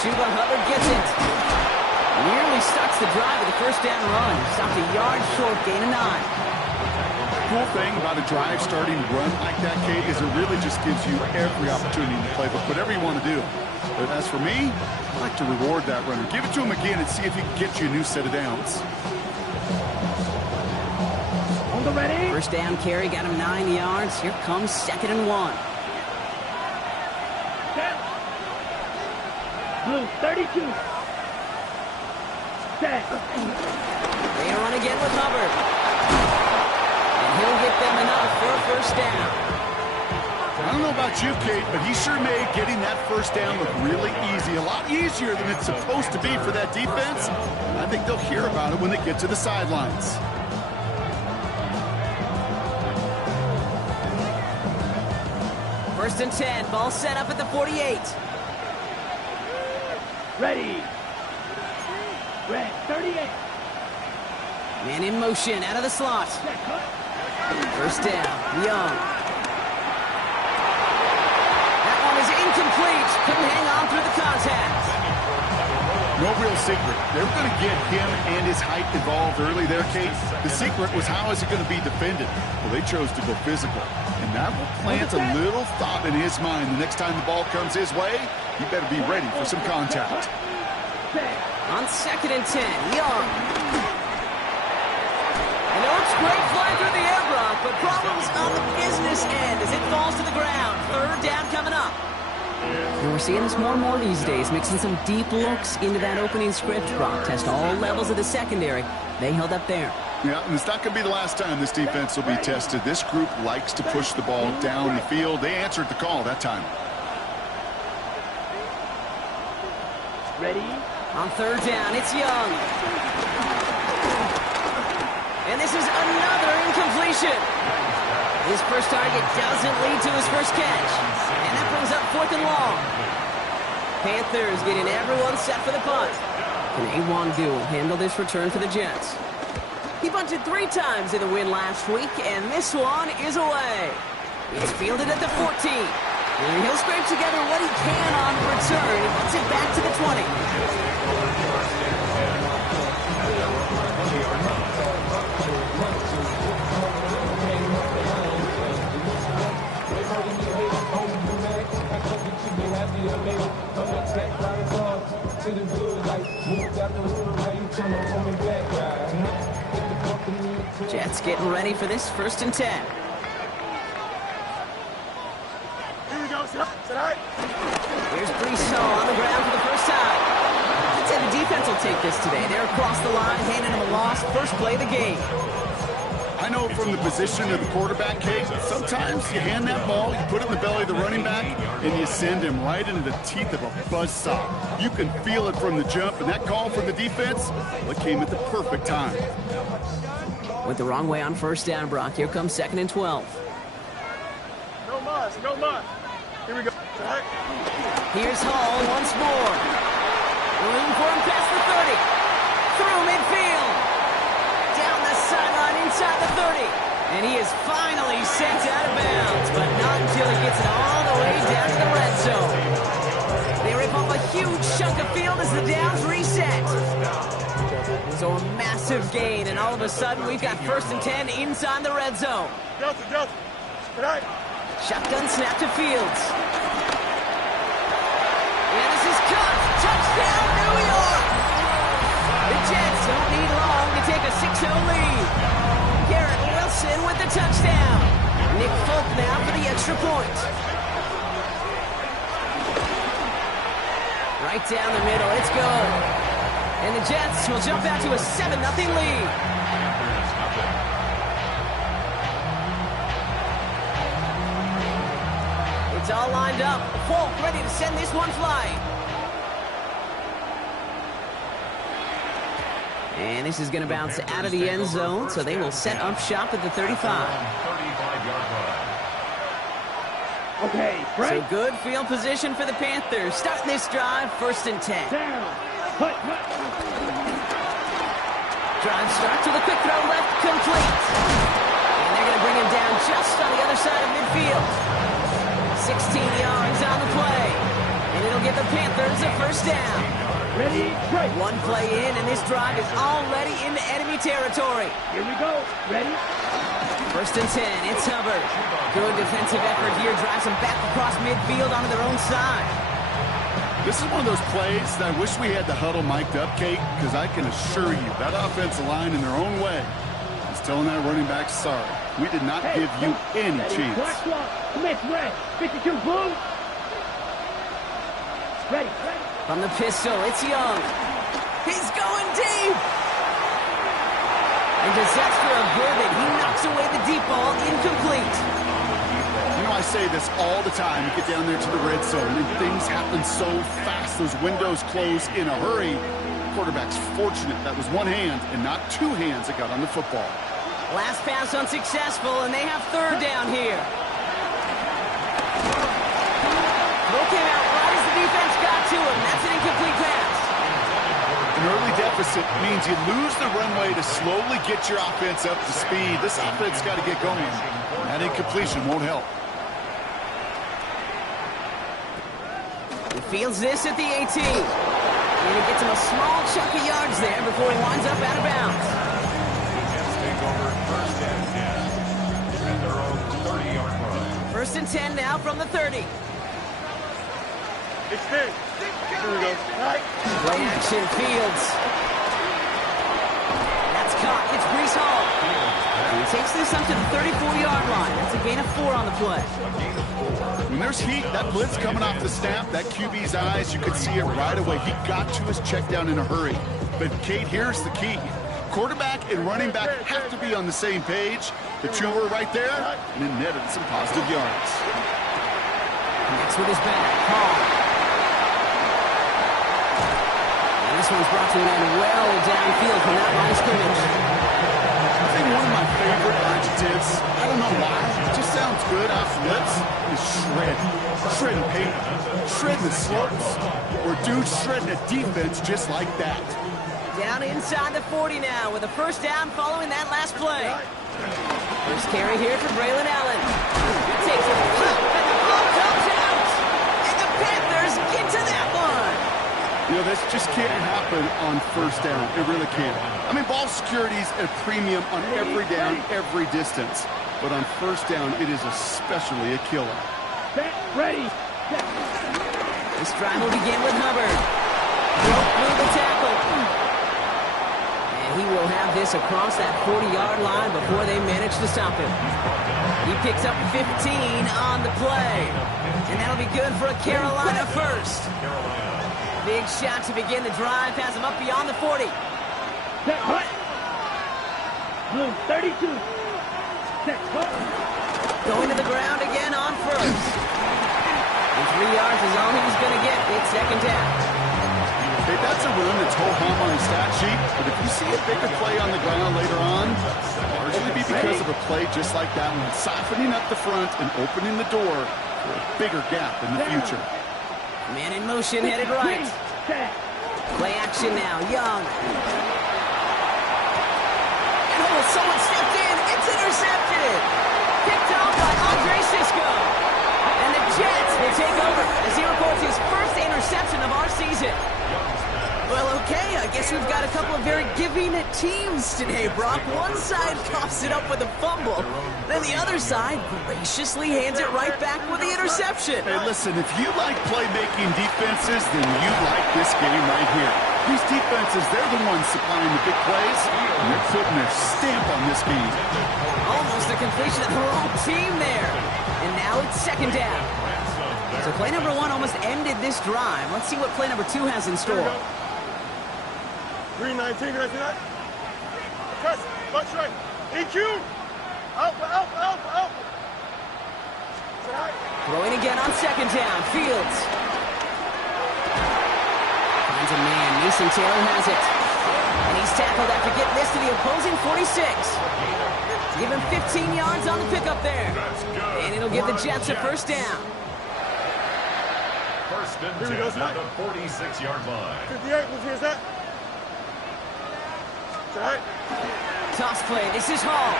Chuba Hubbard gets it. Nearly starts the drive with a first down run. Stopped a yard short, gain of 9. Cool thing about a drive starting run like that, Kate, is it really just gives you every opportunity in the playbook, whatever you want to do. But as for me, I like to reward that runner. Give it to him again and see if he can get you a new set of downs. On the ready. First down carry, got him 9 yards. Here comes 2nd and 1. Blue, 32. Set. They run again with Hubbard. And he'll get them enough for a first down. I don't know about you, Kate, but he sure made getting that first down look really easy. A lot easier than it's supposed to be for that defense. I think they'll hear about it when they get to the sidelines. First and 10, ball set up at the 48. Ready. Red, 38. Man in motion, out of the slot. First down, Young. That one is incomplete. Couldn't hang on through the contact. No real secret. They were going to get him and his height involved early there, Kate. The secret was how is it going to be defended? Well, they chose to go physical. And that will plant a little thought in his mind. The next time the ball comes his way, he better be ready for some contact. On 2nd and 10, Young. And it's great flying through the air, Brock, but problems on the business end as it falls to the ground. Third down coming up. And we're seeing this more and more these days, mixing some deep looks into that opening script. Brock test all levels of the secondary. They held up there. Yeah, and it's not going to be the last time this defense will be tested. This group likes to push the ball down the field. They answered the call that time. Ready. On third down, it's Young. And this is another incompletion. His first target doesn't lead to his first catch. And that brings up 4th and long. Panthers getting everyone set for the punt. Can Awandu handle this return for the Jets? He bunted 3 times in the win last week, and this one is away. It's fielded at the 14. And he'll scrape together what he can on the return and puts it back to the 20. Jets getting ready for this 1st and 10. Here we go, sir. Here's Brisson on the ground for the first time. I'd say the defense will take this today. They're across the line, handing him a loss. First play of the game. I know from the position of the quarterback, Kate, sometimes you hand that ball, you put it in the belly of the running back, and you send him right into the teeth of a buzzsaw. You can feel it from the jump, and that call from the defense, well, it came at the perfect time. Went the wrong way on first down, Brock. Here comes 2nd and 12. No muss, no muss. Here we go. Here's Hall once more. Room for him past the 30. Through midfield. Down the sideline inside the 30. And he is finally sent out of bounds, but not until he gets it all the way down to the red zone. They rip off a huge chunk of field as the downs reset. So a massive gain, and all of a sudden we've got 1st and 10 inside the red zone. Delta. Tonight. Shotgun snap to Fields. And this is caught. Touchdown, New York! The Jets don't need long to take a 6-0 lead. Garrett Wilson with the touchdown. Nick Folk now for the extra point. Right down the middle, it's good. And the Jets will jump out to a 7-0 lead. It's all lined up. Folk ready to send this one flying. And this is going to bounce out of the end zone, so they will set up shop at the 35. Okay, break. So good field position for the Panthers. Starting this drive, 1st and 10. Down. Put. Drive start to the quick throw left, complete. And they're going to bring him down just on the other side of midfield. 16 yards on the play. And it'll that'll give the Panthers a first down. Ready, break. One play in, and this drive is already into enemy territory. Here we go. Ready? First and 10, it's Hubbard. Good defensive effort here, drives them back across midfield onto their own side. This is one of those plays that I wish we had the huddle mic'd up, Kate, because I can assure you that offensive line in their own way is telling that running back, sorry, we did not give you any chance. Black block. Commit red. 52 blue. Ready. From the pistol, it's Young. He's going deep. And disaster averted. He knocks away the deep ball, incomplete. You know, I say this all the time. You get down there to the red zone, and things happen so fast. Those windows close in a hurry. Quarterback's fortunate that was one hand and not two hands that got on the football. Last pass unsuccessful, and they have third down here. Throw came out right as the defense got to him. That's an incomplete pass. An early deficit means you lose the runway to slowly get your offense up to speed. This offense got to get going. That incompletion won't help. He fields this at the 18. And he gets him a small chunk of yards there before he winds up out of bounds. First and 10 now from the 30. Extend. Here we go. Play action, Fields. That's caught. It's Breece Hall. And he takes this up to the 34-yard line. That's a gain of 4 on the play. When there's heat, that blitz coming off the snap, that QB's eyes, you could see it right away. He got to his check down in a hurry. But, Kate, here's the key. Quarterback and running back have to be on the same page. The two were right there, and it netted some positive yards. Next with his back, Hall. And this one's brought to an end well downfield from that line of scrimmage. I think one of my favorite adjectives, I don't know why, it just sounds good off the lips, is shred. Shredding paper. Shredding the slopes. Or dude shredding a defense just like that. Down inside the 40 now with a first down following that last play. First carry here for Braylon Allen. He takes a flip and the ball comes out. And the Panthers get to that one. You know, this just can't happen on first down. It really can't. I mean, ball security's at a premium on every down, every distance. But on first down, it is especially a killer. Ready. This drive will begin with Hubbard. Broke through the tackle. And he will have this across that 40-yard line before they manage to stop him. He picks up 15 on the play. And that'll be good for a Carolina first. Big shot to begin the drive. Pass him up beyond the 40. Blue 32. Going to the ground again on first. And 3 yards is all he was going to get. It's second down. Hey, that's a run that's ho-hum on his stat sheet, but if you see a bigger play on the ground later on, it'll largely be because of a play just like that one, softening up the front and opening the door for a bigger gap in the future. Man in motion, headed right. Play action now, Young. Oh, someone stepped in. It's intercepted. Picked off by Andre Sisco. And the Jets will take over as he records his first interception of our season. Well, okay, I guess we've got a couple of very giving teams today, Brock. One side coughs it up with a fumble, then the other side graciously hands it right back with the interception. Hey, listen, if you like playmaking defenses, then you like this game right here. These defenses, they're the ones supplying the big plays, and they're putting their stamp on this game. Almost a completion of the wrong team there. And now it's second down. So play number 1 almost ended this drive. Let's see what play number 2 has in store. 319, 319. Press, watch right. EQ. Out. Throwing again on second down. Fields. Finds a man. Mason Taylor has it. And he's tackled after getting this to the opposing 46. Give him 15 yards on the pickup there. And it'll give the Jets a first down. First and 10 at the 46-yard line. 58, here's that. Toss play. This is Hall.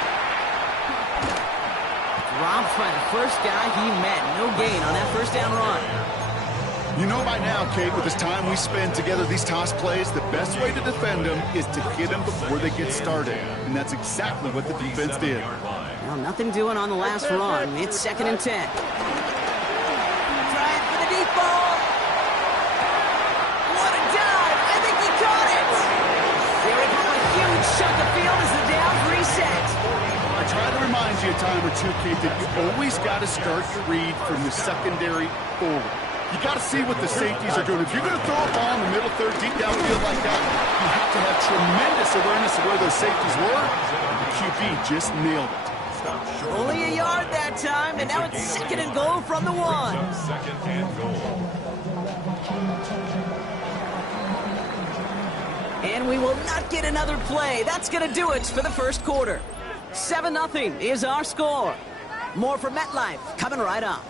Dropped by the first guy he met. No gain on that first down run. You know by now, Kate, with this time we spend together, these toss plays, the best way to defend them is to hit them before they get started. And that's exactly what the defense did. Well, nothing doing on the last run. It's 2nd and 10. Trying for the deep ball. What a dive! I think he caught it! They recover a huge chunk of field as the downs reset. I try to remind you a time or two, Kate, that you always got to start your read from the secondary forward. You got to see what the safeties are doing. If you're going to throw a ball in the middle third, deep downfield like that, you have to have tremendous awareness of where those safeties were. And the QB just nailed it. Only a yard that time, and now it's 2nd and goal from the 1. 2nd and goal. And we will not get another play. That's going to do it for the first quarter. 7-0 is our score. More from MetLife coming right up.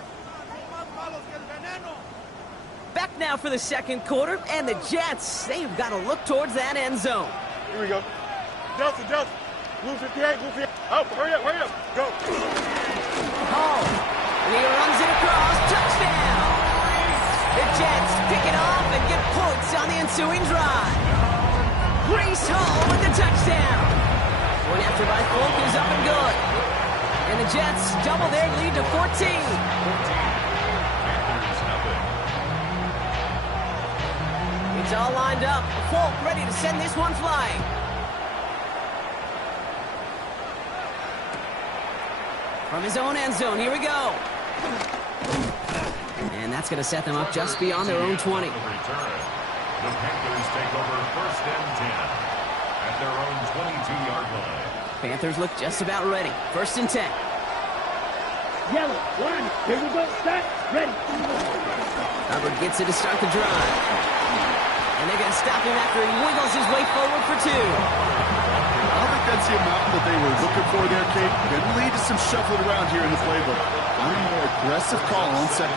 Back now for the second quarter, and the Jets, they've got to look towards that end zone. Here we go. Delta. Blue 58, blue 58. Oh, hurry up. Go. Hall. And he runs it across. Touchdown. The Jets pick it off and get points on the ensuing drive. Brees Hall with the touchdown. One after by Folk is up and good. And the Jets double their lead to 14. It's all lined up. Folk ready to send this one flying. From his own end zone, here we go. And that's going to set them up just beyond their own 20. The Panthers take over 1st and 10 at their own 22-yard line. Panthers look just about ready. 1st and 10. Yellow, one, here we go, start, ready. Hubbard gets it to start the drive. And they're going to stop him after he wiggles his way forward for 2. I don't think that's the amount that they were looking for there, Kate. Could lead to some shuffling around here in the playbook. I'm a more aggressive call on 2nd.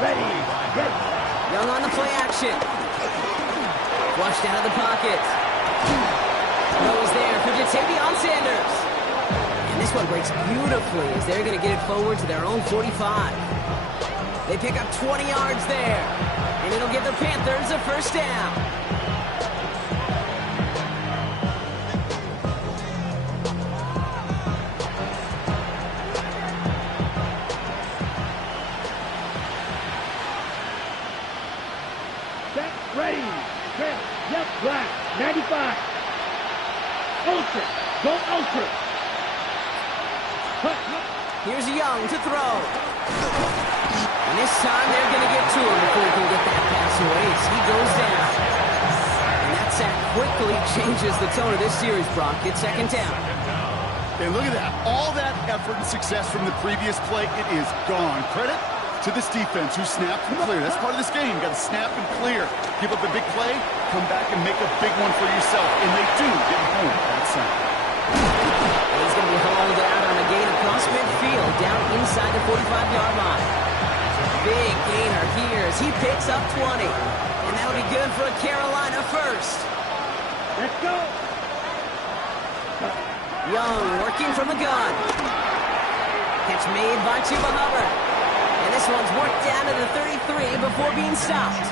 Ready. Young on the play action. Flushed out of the pocket. Throw is there for Jatavion Sanders. And this one breaks beautifully as they're going to get it forward to their own 45. They pick up 20 yards there. And it'll give the Panthers a 1st down. Set, ready. Trail, left, black, 95. Ultra, go ultra. Here's Young to throw. And this time they're going to get to him before he can get that pass away as he goes down. And that sack quickly changes the tone of this series, Brock. It's 2nd down. And look at that. All that effort and success from the previous play, it is gone. Credit to this defense who snapped and cleared. That's part of this game. You got to snap and clear. Give up a big play, come back and make a big one for yourself. And they do get home that sack. And he's going to be hauled out on a gain across midfield down inside the 45-yard line. Big gainer here as he picks up 20. And that'll be good for a Carolina 1st. Let's go. Young working from the gun. Catch made by Chuba Hubbard. And this one's worked down to the 33 before being stopped.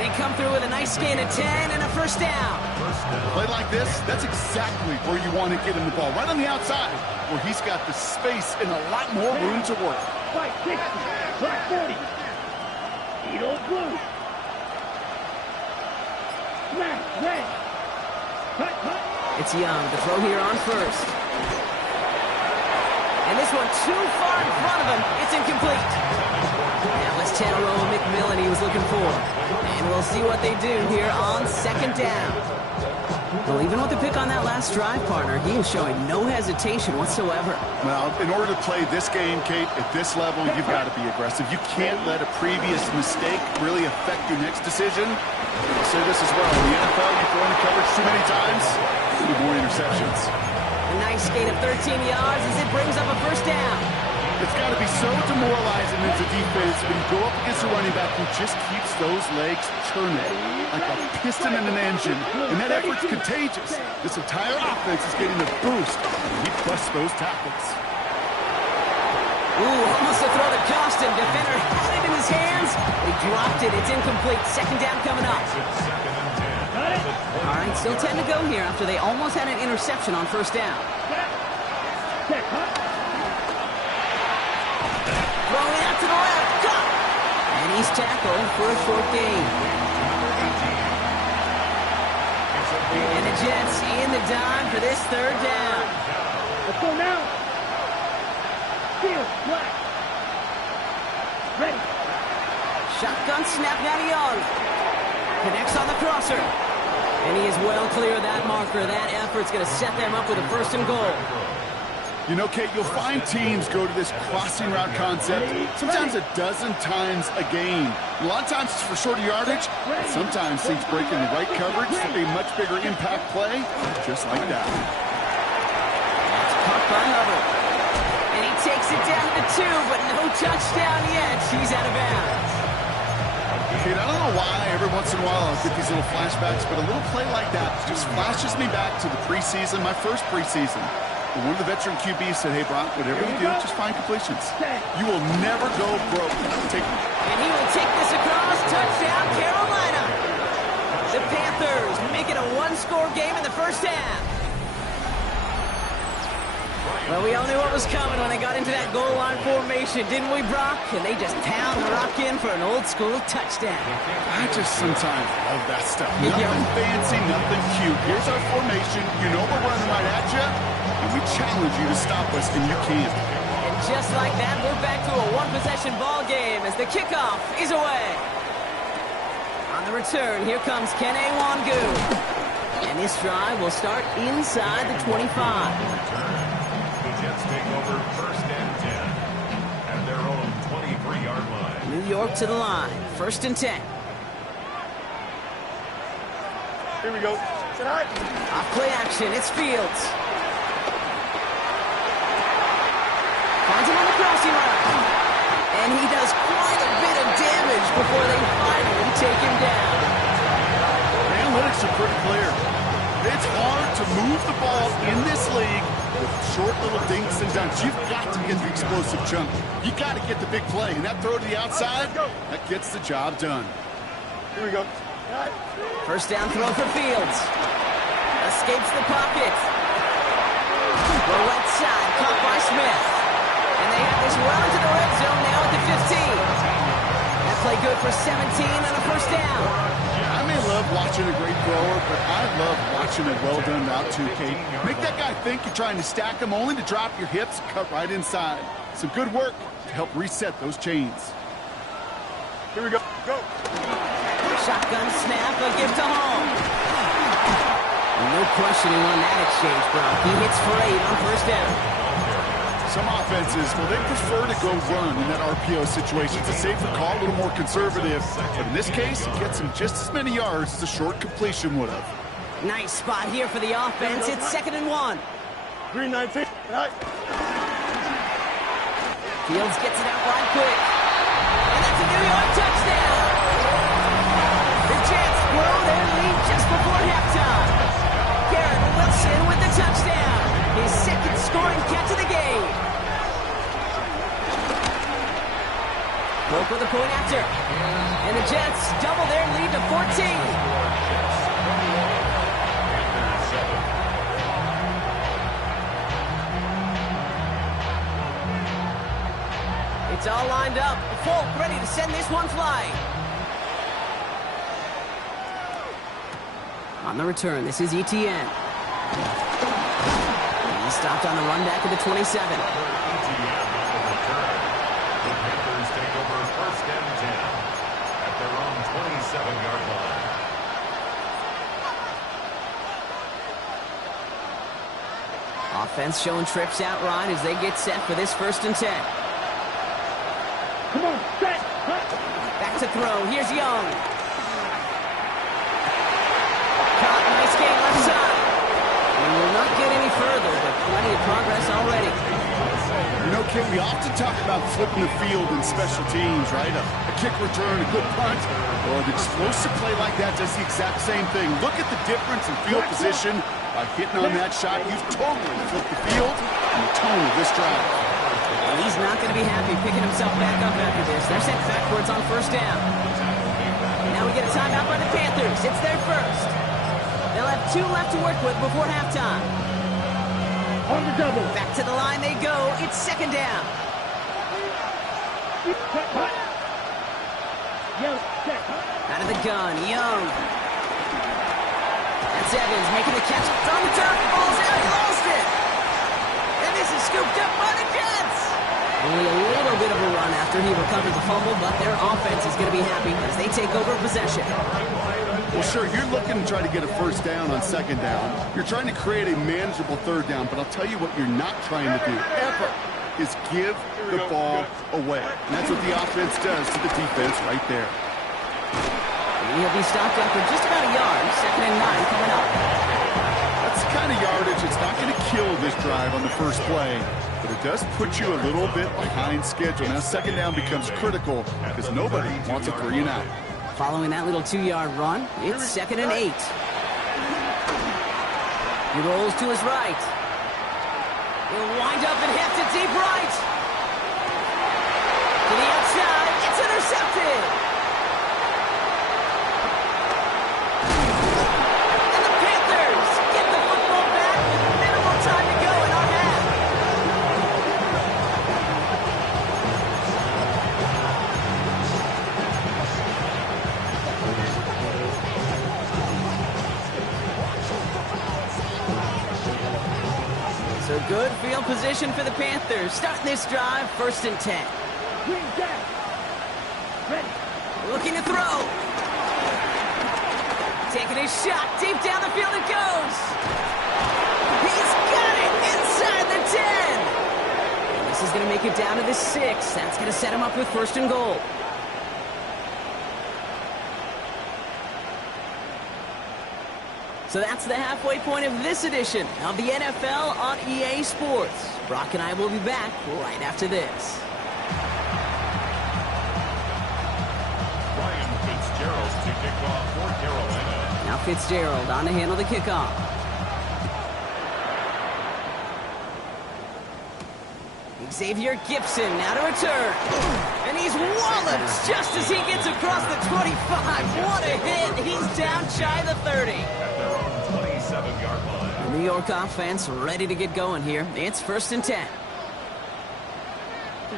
They come through with a nice gain of 10 and a 1st down. Play like this, that's exactly where you want to get him the ball. Right on the outside, where he's got the space and a lot more room to work. Fight 60, black 40. Edo blue. Black, red. Cut. It's Young to throw here on 1st. And this one too far in front of him. It's incomplete. That was Tannero McMillan he was looking for. And we'll see what they do here on 2nd down. Well, even with the pick on that last drive, partner, he is showing no hesitation whatsoever. Well, in order to play this game, Kate, at this level, you've got to be aggressive. You can't let a previous mistake really affect your next decision. I'll say this as well. In the NFL, you throw in the coverage too many times, you need more interceptions. A nice gain of 13 yards as it brings up a 1st down. It's got to be so demoralizing as a defense when you go up against a running back who just keeps those legs turning like a piston in an engine. And that effort's contagious. This entire offense is getting a boost. He busts those tackles. Ooh, almost a throw to cost him. Defender had it in his hands. He dropped it. It's incomplete. Second down coming up. All right, still 10 to go here after they almost had an interception on first down. Throwing out to the left. Got it. And he's tackled for a short gain. And the Jets in the dime for this third down. Let's go now. Field, black. Ready. Shotgun snap now to Young. Connects on the crosser. And he is well clear of that marker. That effort's going to set them up with a first and goal. You know, Kate, you'll find teams go to this crossing route concept sometimes a dozen times a game. A lot of times it's for shorter yardage, but sometimes things break in the right coverage for a much bigger impact play, just like that. That's caught by Hubbard. And he takes it down to 2, but no touchdown yet. He's out of bounds. Kate, I don't know why every once in a while I'll get these little flashbacks, but a little play like that just flashes me back to the preseason, my first preseason. One of the veteran QBs said, hey, Brock, whatever you do, just find completions. You will never go broke. And he will take this across. Touchdown, Carolina. The Panthers make it a one-score game in the first half. Well, we all knew what was coming when they got into that goal line formation, didn't we, Brock? And they just pound the rock in for an old-school touchdown. I just sometimes love that stuff. Nothing fancy, nothing cute. Here's our formation. You know we're running right at you. And we challenge you to stop us, and you can't. And just like that, we're back to a one-possession ball game as the kickoff is away. On the return, here comes Kene Wangu. And this drive will start inside the 25. The Jets take over first and 10 at their own 23-yard line. New York to the line. First and 10. Here we go. Off play action. It's Fields. Finds him on the crossing route. And he does quite a bit of damage before they finally take him down. The analytics are pretty clear. It's hard to move the ball in this league with short little dinks and dunks. You've got to get the explosive chunk. You got to get the big play. And that throw to the outside, that gets the job done. Here we go. First down throw for Fields. Escapes the pocket. The right side caught by Smith. And they have this well into the red zone now at the 15. That play good for 17 and a first down. I may love watching a great thrower, but I love watching a well-done route too, Kate. Make that guy think you're trying to stack him only to drop your hips and cut right inside. Some good work to help reset those chains. Here we go. Go. Shotgun snap, a gift to home. No questioning on that exchange, Brock. He hits for 8 on first down. Some offenses, well, they prefer to go run in that RPO situation. It's a safer call, a little more conservative. But in this case, it gets him just as many yards as a short completion would have. Nice spot here for the offense. It's 2nd and 1. 3-19. Right. Fields gets it out right quick. And that's a New York touchdown. The Jets blow their lead just before halftime. Garrett Wilson with the touchdown. His second scoring catch of the game. Broke with a point after. And the Jets double their lead to 14. It's all lined up. Folk ready to send this one flying. On the return, this is ETN. He's stopped on the run back at the 27. The Panthers take over first and 10 at their own 27-yard line. Offense showing trips out right as they get set for this first and 10. Come on, set. Back to throw. Here's Young. Caught, nice gain left side. We will not get any further, but plenty of progress already. You know, Kim, we often talk about flipping the field in special teams, right? A kick return, a good punt. Well, an explosive play like that does the exact same thing. Look at the difference in field position. By hitting on that shot, you've totally flipped the field and the tone of this drive. He's not going to be happy picking himself back up after this. They're sent backwards on first down. Now we get a timeout by the Panthers. It's their first. They'll have 2 left to work with before halftime. On the double. Back to the line they go. It's second down. Cut. Young, check. Out of the gun, Young. That's Evans making the catch. It's on the turf. Ball's out. He lost it. And this is scooped up by the Jets. Only a little bit of a run after he recovered the fumble, but their offense is going to be happy as they take over possession. Well, sure, you're looking to try to get a first down on second down. You're trying to create a manageable third down, but I'll tell you what you're not trying to do, ever, is give the ball away. And that's what the offense does to the defense right there. And he'll be stopped up for just about a yard. 2nd and 9 coming up. That's the kind of yardage that's not going to kill this drive on the first play, but it does put you a little bit behind schedule. Now, second down becomes critical because nobody wants a 3 and out. Following that little 2-yard run, it's 2nd and 8. He rolls to his right. He'll wind up and hit to deep right. To the outside, it's intercepted. And the Panthers get the football back with minimal time to go in our half. So good field position for the Panthers. Starting this drive, 1st and 10. Green down. Ready. Looking to throw. Taking a shot. Deep down the field it goes. He's got it inside the 10. And this is going to make it down to the 6. That's going to set him up with 1st and goal. So that's the halfway point of this edition of the NFL on EA Sports. Brock and I will be back right after this. Ryan Fitzgerald to kick off for Carolina. Now Fitzgerald on to handle the kickoff. Xavier Gibson now to return. And he's walloped just as he gets across the 25. What a hit. He's down shy of the 30. At their own 27-yard line. The New York offense ready to get going here. It's 1st and 10.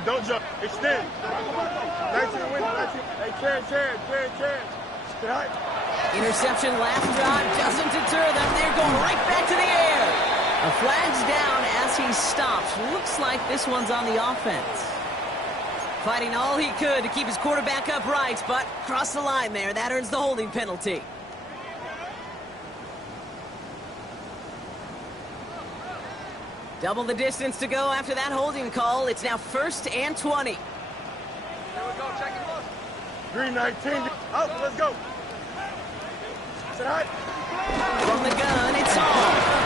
Don't jump. Extend. 19 win. 19. Hey, Karen. Stay high. Interception last drive doesn't deter them. They're going right back to the air. A flag's down as he stops. Looks like this one's on the offense. Fighting all he could to keep his quarterback upright, but cross the line there. That earns the holding penalty. Double the distance to go after that holding call. It's now 1st and 20. Here we go. Check it out. Green 19. Out. Let's go. Sit high. From the gun, it's on.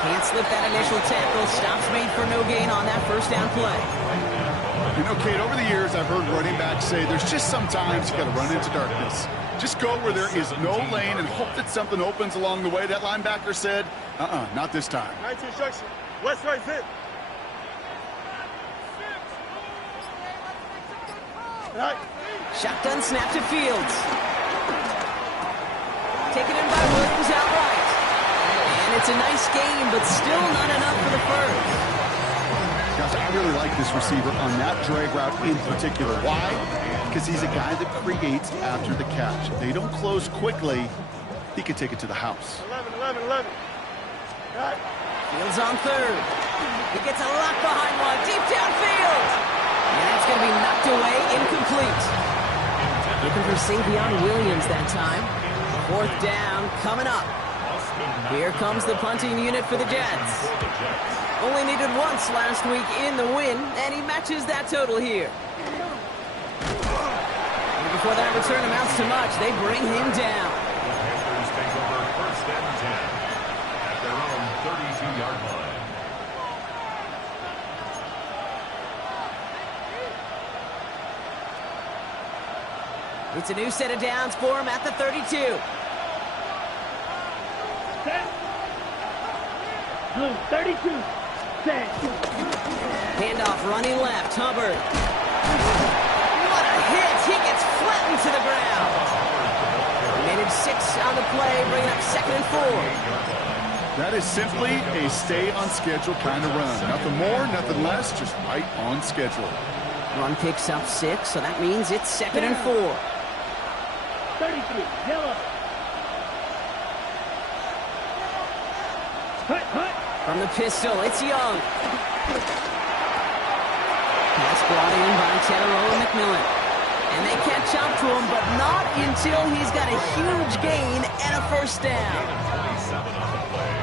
Can't slip that initial tackle. Stops made for no gain on that 1st down play. You know, Kate, over the years, I've heard running backs say there's just sometimes you got to run into darkness. Just go where there is no lane and hope that something opens along the way. That linebacker said, not this time. 19 instruction. West right zip. Right. Shotgun snap to Fields. Taken in by Williams outright. And it's a nice game, but still not enough for the first. Gosh, I really like this receiver on that drag route in particular. Why? Because he's a guy that creates after the catch. If they don't close quickly, he can take it to the house. 11. Right. Fields on 3rd. He gets a lock behind one. Deep downfield. And that's going to be knocked away, incomplete. Looking for Savion Williams that time. 4th down coming up. Here comes the punting unit for the Jets. Only needed once last week in the win, and he matches that total here. And before that return amounts to much, they bring him down. The Panthers take over 1st and 10 at their own 32-yard line. It's a new set of downs for him at the 32. Blue, 32. Set. Handoff running left. Hubbard. What a hit. He gets flattened to the ground. Minute 6 on the play, bringing up 2nd and 4. That is simply a stay on schedule kind of run. Nothing more, nothing less, just right on schedule. Run picks up 6, so that means it's 2nd and 4. 33, yellow. Hut, hut. From the pistol, it's Young. Pass brought in by Panther4life01. And they catch up to him, but not until he's got a huge gain and a first down. 27 on the play.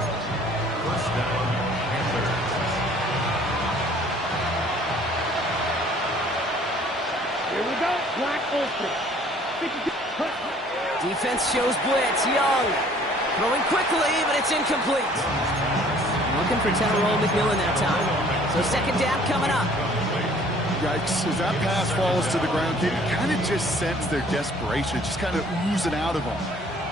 First down, Panthers. Here we go. Black open. 52. Hut. Defense shows blitz. Young throwing quickly, but it's incomplete. Looking for Panther4life01 that time. So 2nd down coming up. Yikes, as that pass falls to the ground, you kind of just sense their desperation, just kind of oozing out of them.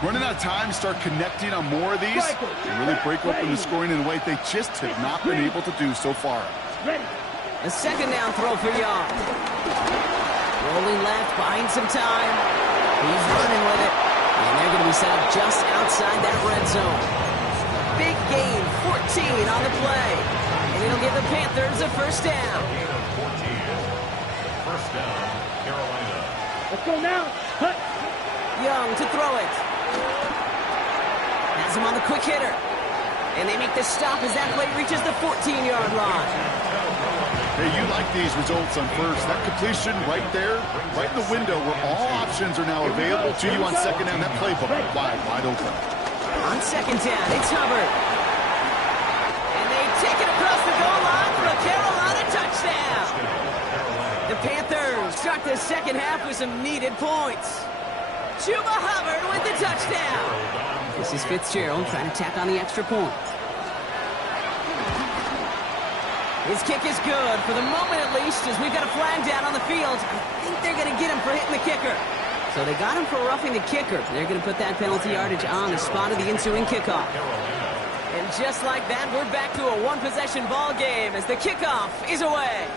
Running out of time, start connecting on more of these, and really break open the scoring in a way they just have not been able to do so far. Ready. A 2nd down throw for Young. Rolling left, buying some time. He's running with it. And they're going to be set up just outside that red zone. Big gain, 14 on the play. And it'll give the Panthers a first down. First down, Carolina. Let's go now. Hut. Young to throw it. Has him on the quick hitter. And they make the stop as that play reaches the 14-yard line. Hey, you like these results on first. That completion right there, right in the window where all options are now available to you on 2nd down. That playbook wide open. On 2nd down, it's Hubbard. And they take it across the goal line for a Carolina touchdown. The Panthers start the 2nd half with some needed points. Chuba Hubbard with the touchdown. This is Fitzgerald trying to tack on the extra point. His kick is good, for the moment at least, as we've got a flag down on the field. I think they're going to get him for hitting the kicker. So they got him for roughing the kicker. They're going to put that penalty yardage on the spot of the ensuing kickoff. And just like that, we're back to a one-possession ball game as the kickoff is away.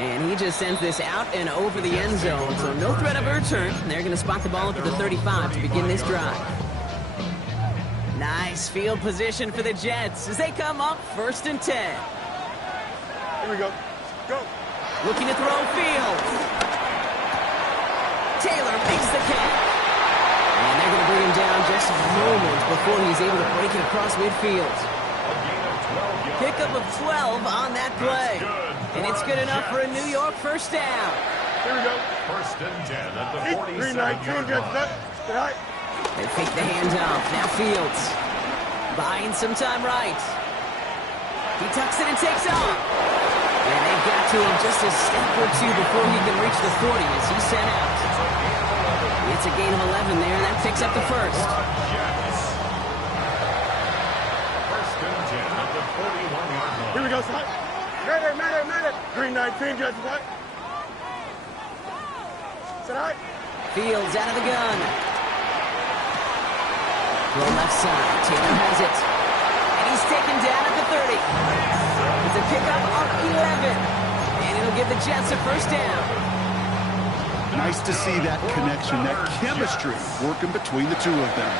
And he just sends this out and over the end zone, so no threat of a return. They're going to spot the ball up at the 35 to begin this drive. Nice field position for the Jets as they come up 1st and 10. Here we go. Go. Looking to throw field. Taylor makes the catch. And they're going to bring him down just moments before he's able to break it across midfield. Pickup of 12 on that play. And it's good enough for a New York first down. Here we go. 1st and 10 at the 47-yard 319, line. They fake the handoff. Now Fields. Buying some time right. He tucks it and takes off. And they got to him just a step or two before he can reach the 40 as he's sent out. It's a gain of 11 there, and that picks up the first. 1st and 10 at the 41-yard line. Here we go, son. Madden. 319, Jets, what? Tonight. Fields out of the gun. Throw left side. Taylor has it. And he's taken down at the 30. It's a pickup of 11. And it'll give the Jets a first down. Nice to see that connection, that chemistry working between the two of them.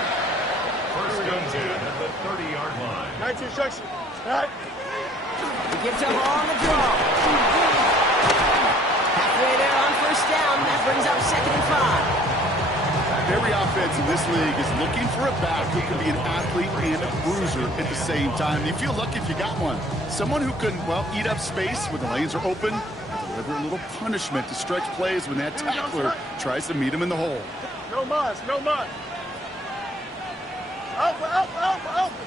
1st and 10 at the 30-yard line. 19 instruction. Tonight. He gives up on the draw. Halfway there on first down. That brings up 2nd and 5. Every offense in this league is looking for a back who can be an athlete and a bruiser at the same time. You feel lucky if you got one. Someone who can, well, eat up space when the lanes are open, deliver a little punishment to stretch plays when that tackler tries to meet him in the hole. No mud. Open.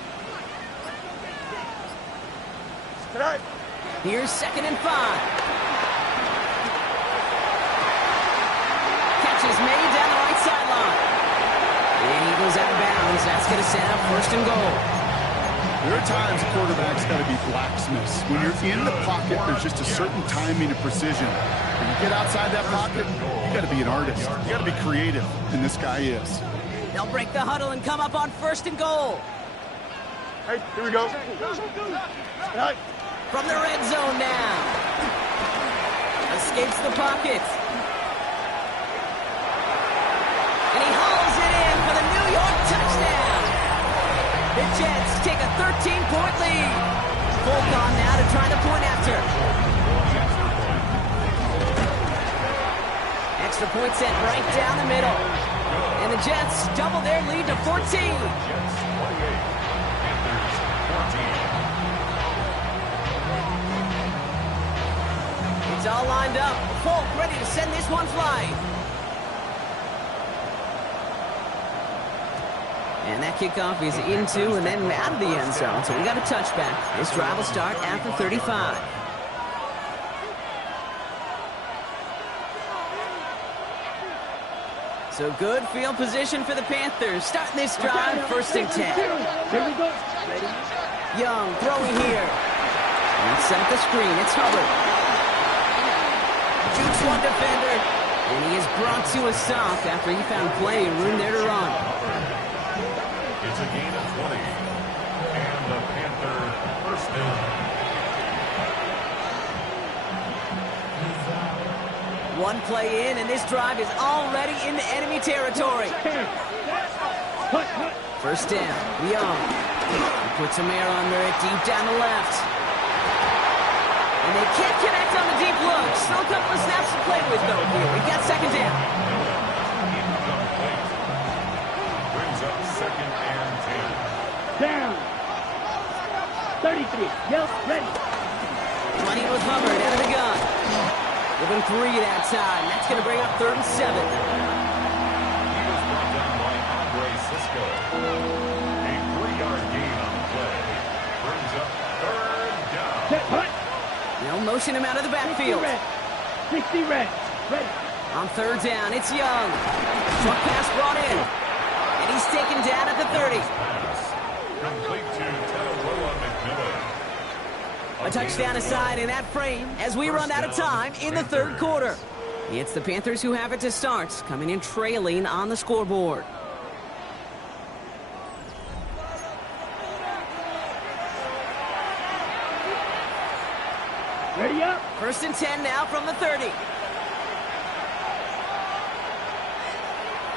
Tonight. Here's 2nd and 5. Catch is made down the right sideline. And he goes out of bounds. That's going to set up 1st and goal. There are times a quarterback's got to be blacksmiths. When you're in the pocket, there's just a certain timing and precision. When you get outside that pocket, you got to be an artist. You got to be creative, and this guy is. They'll break the huddle and come up on 1st and goal. Hey, here we go. Tonight. from the red zone now. Escapes the pocket. And he hauls it in for the New York touchdown. The Jets take a 13-point lead. Folk on now to try the point after. Extra point sent right down the middle. And the Jets double their lead to 14. Jets 28, Panthers 14. It's all lined up. Folk ready to send this one flying. And that kickoff is into and then out of the end zone. So we got a touchback. This drive will start after 35. So good field position for the Panthers. Starting this drive, 1st and 10. Here we go. Ready? Young throwing here. Let's set up the screen. It's Hubbard. Shoots one defender. And he is brought to a stop after he found plenty of room there to run. It's a gain of 20. And the Panther 1st down. One play in, and this drive is already into enemy territory. 1st down, Young. He puts some air under it, deep down the left. And they can't connect on the deep look. Still a couple of snaps to play with, though, here. We got 2nd down. Brings up 2nd and 10. Down. 33. Yep, ready. Running with Hubbard out of the gun. Within 3 that time. That's going to bring up 3rd and 7. He was brought down by Andre Cisco. A 3-yard gain on the play. Brings up 3rd down. Set, hut. They'll motion him out of the backfield. 60 red. Ready. On 3rd down, it's Young. Short pass brought in. And he's taken down at the 30. Complete to Tataroa McMillan. A touchdown aside in that frame as we run out of time in the 3rd quarter. It's the Panthers who have it to start, coming in trailing on the scoreboard. Ready up. 1st and 10 now from the 30.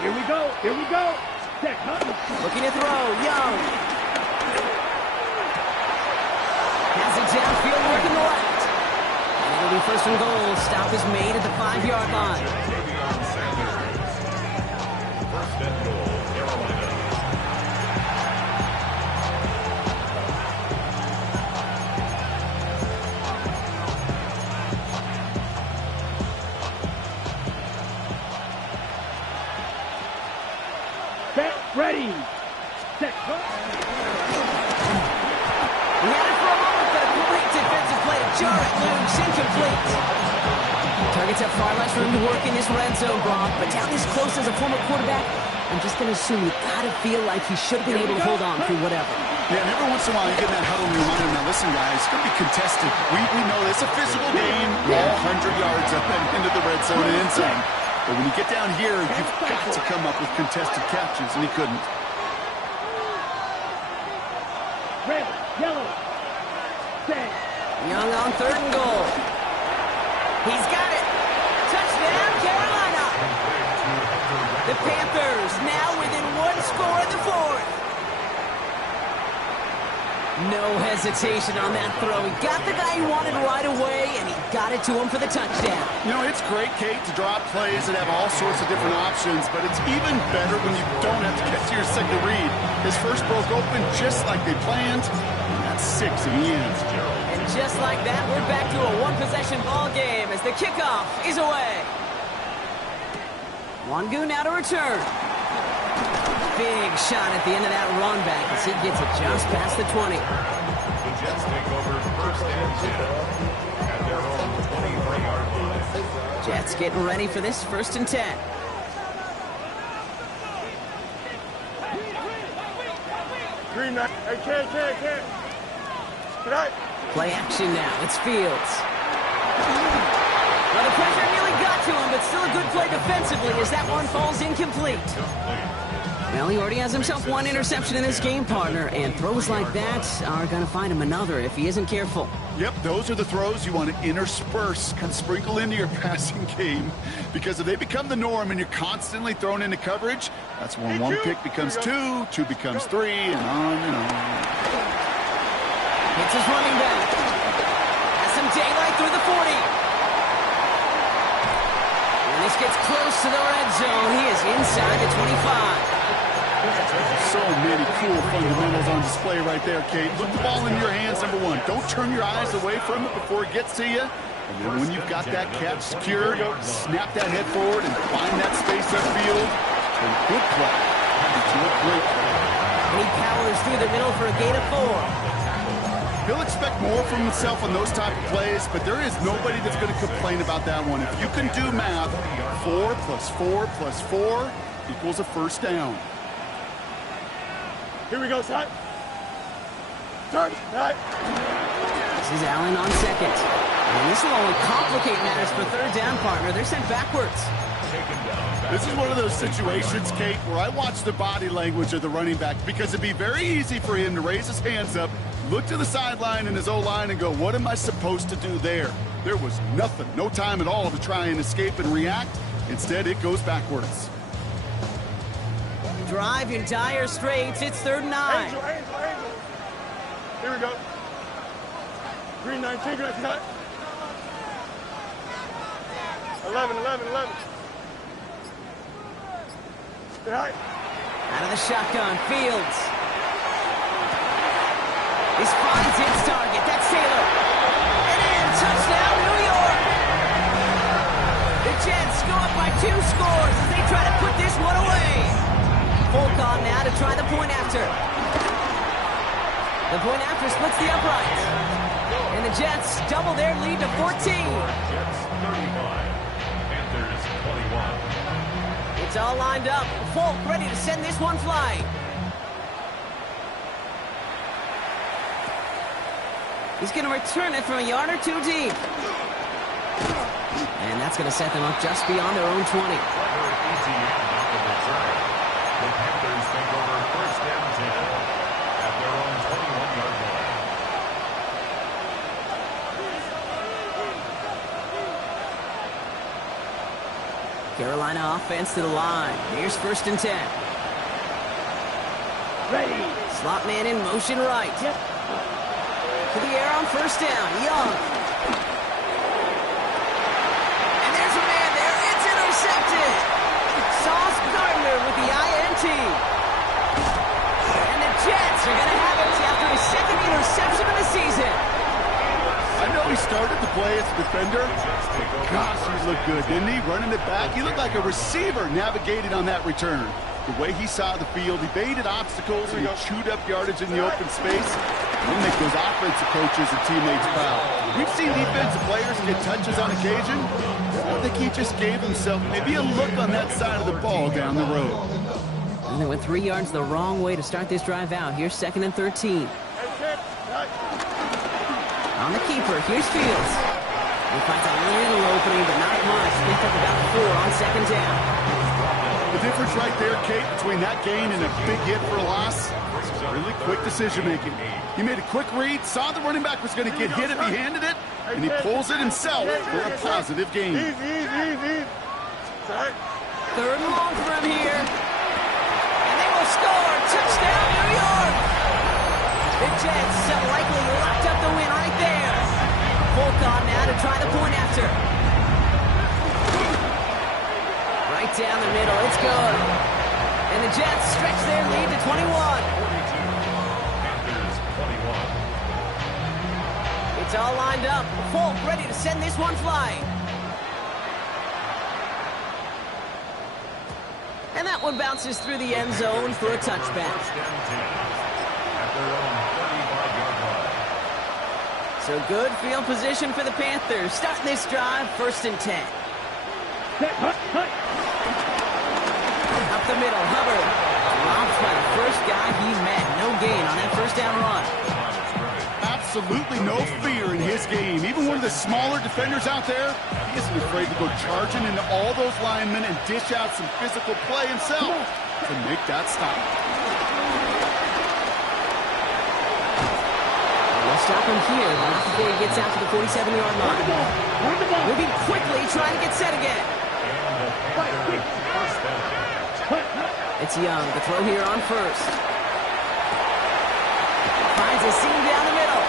Here we go. Here we go. Set, hut. Looking to throw, Young. Has it downfield, working the left. And it'll be 1st and goal. Stop is made at the 5-yard line. Davion Sanders. 1st and goal, Carolina. Set, ready. Set, hut. We had it for a moment, but a great defensive play to jar it loose, incomplete. Targets have far less room to work in this red zone, Brock, but down this close as a former quarterback, I'm just going to assume you got to feel like he should have been able to hold on through whatever. Yeah, and every once in a while you get in that huddle and you remind them, now listen guys, it's going to be contested. We know it's a physical game, all 100 yards up and into the red zone and end zone. But when you get down here, you've got to come up with contested catches, and he couldn't. Red, yellow. Set. Young on 3rd and goal. He's got it. Touchdown, Carolina. The Panthers now within 1 score in the 4th. No hesitation on that throw. He got the guy he wanted right away, and he got it to him for the touchdown. You know, it's great, Kate, to drop plays that have all sorts of different options, but it's even better when you don't have to get to your second read. His first broke open just like they planned, and that's 6 in the end. And just like that, we're back to a one-possession ball game as the kickoff is away. Wangu now to return. Big shot at the end of that run back as he gets it just past the 20. The Jets take over 1st and 10 at their own 23-yard line. Jets getting ready for this 1st and 10. Green night. Hey, can't. Good night. Play action now. It's Fields. Well, the pressure nearly got to him, but still a good play defensively as that one falls incomplete. Well, he already has himself one interception in this game, partner, and throws like that are going to find him another if he isn't careful. Yep, those are the throws you want to intersperse, kind of sprinkle into your passing game, because if they become the norm and you're constantly thrown into coverage, that's when one pick becomes two, two becomes three, and on and on. It's his running back. Has some daylight through the 40. And this gets close to the red zone. He is inside the 25. So many cool fundamentals on display right there, Kate. Put the ball in your hands, number one. Don't turn your eyes away from it before it gets to you. And then when you've got that catch secured, snap that head forward and find that space upfield. A good play. It's a great play. And he powers through the middle for a gain of 4. He'll expect more from himself on those type of plays, but there is nobody that's going to complain about that one. If you can do math, 4 plus 4 plus 4 equals a first down. Here we go, son. Turn. Right. This is Allen on second. And this will only complicate matters for third down, partner. They're sent backwards. This is one of those situations, Kate, where I watch the body language of the running back, because it'd be very easy for him to raise his hands up, look to the sideline in his O-line and go, what am I supposed to do there? There was nothing, no time at all to try and escape and react. Instead, it goes backwards. Drive in dire straits. It's 3rd and 9. Angel. Here we go. Green 19, green 19. 11. Stay high. Out of the shotgun, Fields. This finds its target. That's Taylor. And in, touchdown, New York. The Jets go up by 2 scores as they try to put this one away. Folk on now to try the point after. The point after splits the uprights. And the Jets double their lead to 14. Jets 35, Panthers 21. It's all lined up. Folk ready to send this one flying. He's going to return it from a yard or 2 deep. And that's going to set them up just beyond their own 20. The Panthers take over first down 10 at their own 21-yard line. Carolina offense to the line. Here's 1st and 10. Ready. Slot man in motion right. Yep. To the air on 1st down. Young. And there's a man there. It's intercepted. Sauce Gardner with the INT. And the Jets are going to have it after his 2nd interception of the season. I know he started the play as a defender. Gosh, he looked good, didn't he? Running it back. He looked like a receiver navigating on that return. The way he saw the field, he baited obstacles and he chewed up yardage in the open space. He'll make those offensive coaches and teammates proud. We've seen defensive players get touches on occasion. I think he just gave himself maybe a look on that side of the ball down the road. And they went 3 yards the wrong way to start this drive out. Here's 2nd and 13. On the keeper, here's Fields. He finds a little opening, but not much. Picked up about 4 on 2nd down. The difference right there, Kate, between that gain and a big hit for a loss, is really quick decision-making. He made a quick read, saw the running back was going to get hit if he handed it, and he pulls it himself for a positive gain. Easy. 3rd and long for him here. And they will score. Touchdown, New York. The Jets have likely locked up the win right there. Folk on now to try the point after. Right down the middle. It's good. And the Jets stretch their lead to 21. Panthers 21. It's all lined up. Folk ready to send this one flying. And that one bounces through the end zone for a touchback. First down 10 at their own 35-yard line. So good field position for the Panthers. Starting this drive, 1st and 10. Up the middle, Hubbard. Dropped by the first guy he met. No gain on that 1st down run. absolutely no fear in his game. Even one of the smaller defenders out there, he isn't afraid to go charging into all those linemen and dish out some physical play himself to make that stop. We'll stop him here, not before he gets out to the 47-yard line. Moving quickly, trying to get set again. It's Young, the throw here on first. Finds a seam down the middle.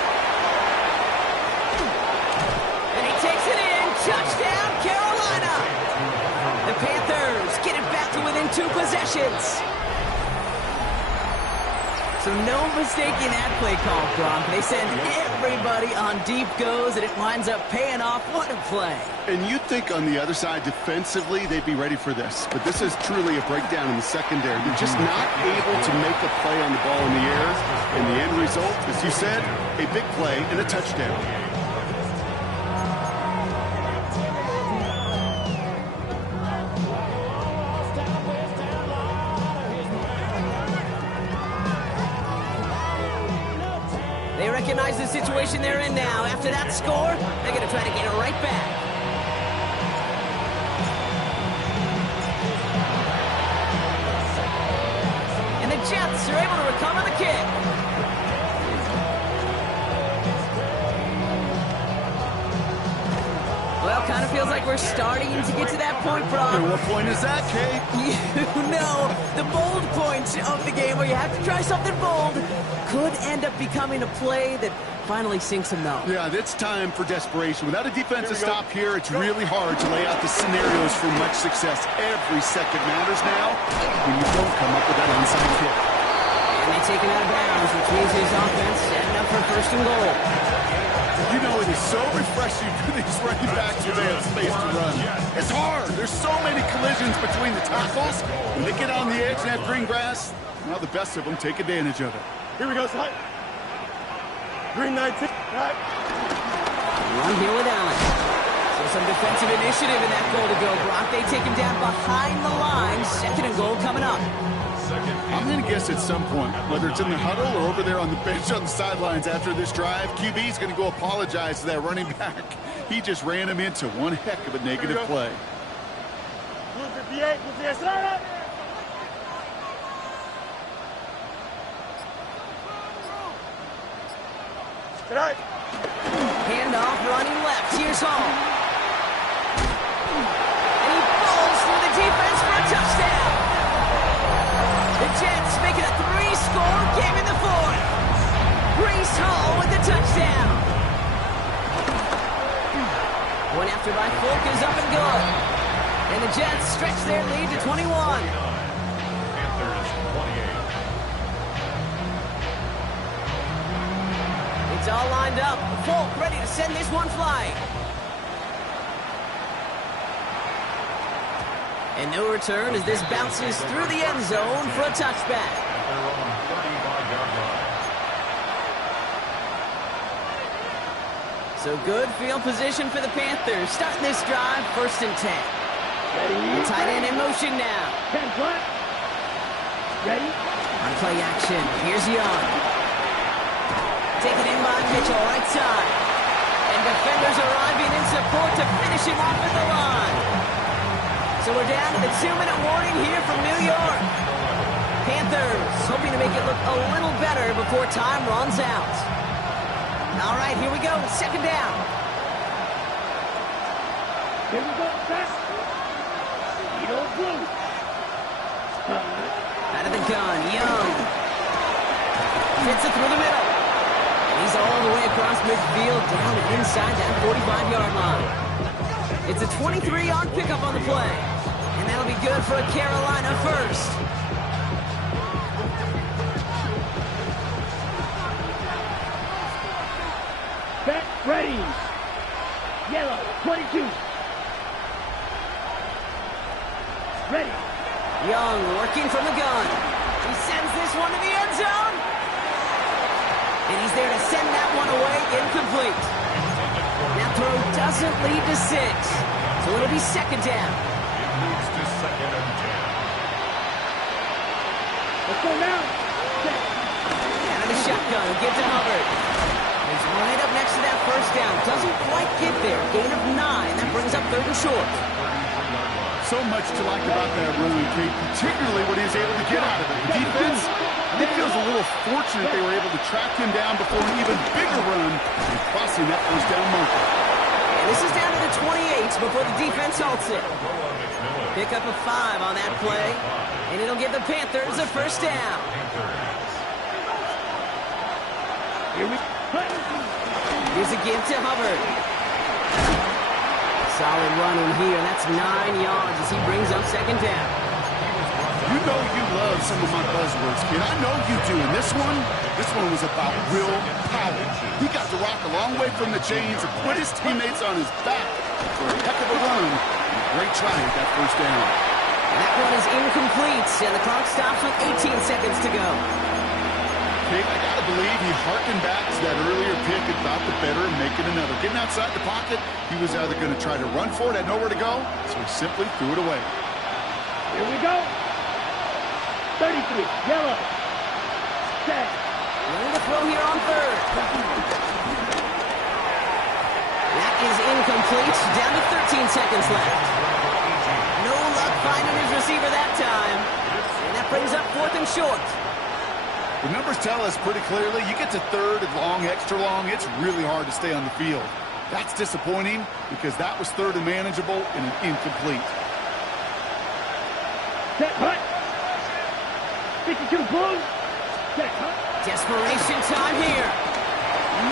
And he takes it in. Touchdown, Carolina. The Panthers get it back to within 2 possessions. So no mistaking that play call, Gronk. They send everybody on deep goes, and it winds up paying off. What a play. And you'd think on the other side, defensively, they'd be ready for this. But this is truly a breakdown in the secondary. They're just not able to make a play on the ball in the air. And the end result, as you said, a big play and a touchdown. They recognize the situation they're in now. After that score, they're going to try to get it right back. And the Jets are able to recover the kick. Well, kind of feels like we're starting to get to that point, Brock. And what point is that, Kate? You know, the bold point of the game where you have to try something bold could end up becoming a play that finally sinks them though. Yeah, it's time for desperation. Without a defensive stop here, it's really hard to lay out the scenarios for much success. Every second matters now when you don't come up with that onside kick. And they take him out of bounds, which means his offense setting up for first and goal. You know, it is so refreshing for these running backs when they have space to run. It's hard. There's so many collisions between the tackles. When they get on the edge and have green grass, well, the best of them take advantage of it. Here we go, slide. Green 19. Right. Run here with Allen. So some defensive initiative in that goal to go, Brock. They take him down behind the line. Second and goal coming up. I'm going to guess at some point, whether it's in the huddle or over there on the bench on the sidelines after this drive, QB's going to go apologize to that running back. He just ran him into one heck of a negative play. Blue 58, blue 58, slide up. Good night. Handoff running left. Here's Hall. And he falls through the defense for a touchdown. The Jets make it a 3-score game in the fourth. Breece Hall with the touchdown. One after by Folk is up and good. And the Jets stretch their lead to 21. Panthers 28. It's all lined up. Folk ready to send this one flying. And no return as this bounces through the end zone for a touchback. At their own 35-yard line. So good field position for the Panthers. Starting this drive, 1st and 10. The tight end in motion now. 10 flat. Ready? On play action, here's Young. Taken in by Mitchell, right side. And defenders arriving in support to finish him off at the line. So we're down to the 2-minute warning here from New York. Panthers hoping to make it look a little better before time runs out. All right, here we go. 2nd down. Here we go, fast. Edo blue. Out of the gun, Young. Hits it through the middle. He's all the way across midfield, down inside that 45-yard line. It's a 23-yard pickup on the play. And that'll be good for a Carolina first. Back, ready. Yellow, 22. Ready. Young working from the gun. He sends this one to the end zone. And he's there to send that one away, incomplete. That throw doesn't lead to 6. So it'll be 2nd down. It moves to 2nd and 10. Let's go now. Out of the shotgun, give to Hubbard. He's right up next to that first down. Doesn't quite get there. Gain of 9. That brings up 3rd and short. So much to like about that run, Kate, particularly what he was able to get out of it. The defense, I think, feels a little fortunate they were able to track him down before an even bigger run and crossing that first down marker. And this is down to the 28 before the defense halts it. Pick up a 5 on that play, and it'll give the Panthers a first down. Here's a give to Hubbard. Solid run in here. That's 9 yards as he brings up 2nd down. You know you love some of my buzzwords, kid. I know you do. And this one was about real power. He got the rock a long way from the chains and put his teammates on his back for a heck of a run. And a great try at that first down. And that one is incomplete, and the clock stops with 18 seconds to go. Kate, I gotta believe he harkened back to that earlier pick and thought the better and making another. Getting outside the pocket, he was either going to try to run for it, had nowhere to go, so he simply threw it away. Here we go. 33, yellow. Set. Running the throw here on 3rd. That is incomplete. Down to 13 seconds left. No luck finding his receiver that time. And that brings up 4th and short. The numbers tell us pretty clearly, you get to 3rd and long, extra long, it's really hard to stay on the field. That's disappointing because that was 3rd and manageable and an incomplete. Set, hut. 52 blue. Set, hut. Desperation time here.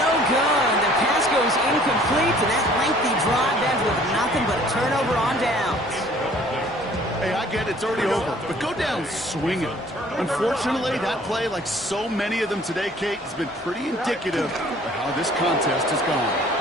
No good. The pass goes incomplete, and that lengthy drive ends with nothing but a turnover on downs. Hey, I get it's already over, but go down swinging. Unfortunately, that play, like so many of them today, Kate, has been pretty indicative of how this contest has gone.